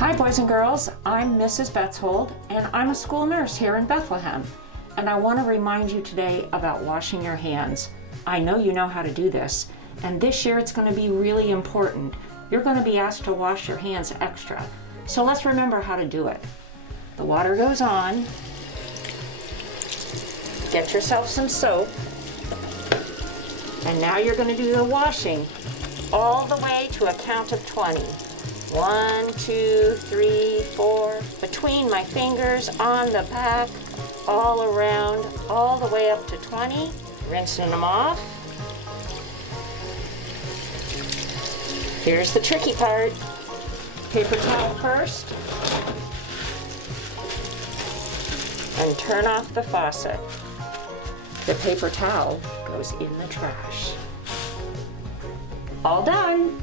Hi boys and girls, I'm Mrs. Betzhold and I'm a school nurse here in Bethlehem. And I want to remind you today about washing your hands. I know you know how to do this, and this year it's going to be really important. You're going to be asked to wash your hands extra. So let's remember how to do it. The water goes on. Get yourself some soap. And now you're going to do the washing all the way to a count of 20. 1, 2, 3, 4, between my fingers, on the back, all around, all the way up to 20. Rinsing them off. Here's the tricky part. Paper towel first. And turn off the faucet. The paper towel goes in the trash. All done.